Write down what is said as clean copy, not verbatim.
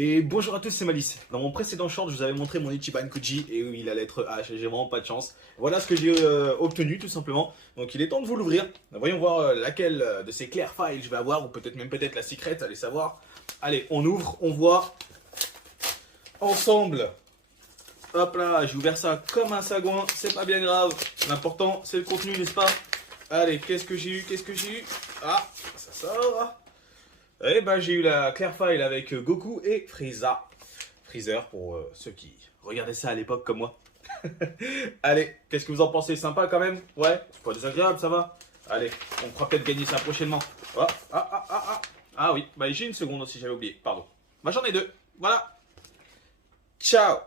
Et bonjour à tous, c'est Malice. Dans mon précédent short, je vous avais montré mon Ichiban Kuji et oui, il allait être H, j'ai vraiment pas de chance. Voilà ce que j'ai obtenu tout simplement. Donc il est temps de vous l'ouvrir. Voyons voir laquelle de ces Clear Files je vais avoir, ou peut-être la secret, allez savoir. Allez, on ouvre, on voit ensemble. Hop là, j'ai ouvert ça comme un sagouin, c'est pas bien grave. L'important, c'est le contenu, n'est-ce pas? Allez, qu'est-ce que j'ai eu? Ah, ça sort. Eh ben, j'ai eu la Clear File avec Goku et Frieza. Freezer pour ceux qui regardaient ça à l'époque comme moi. Allez, qu'est-ce que vous en pensez? Sympa quand même? Ouais, c'est pas désagréable, ça va? Allez, on pourra peut-être gagner ça prochainement. Ah oui, bah j'ai une seconde aussi, j'avais oublié, pardon. Bah j'en ai deux, voilà. Ciao.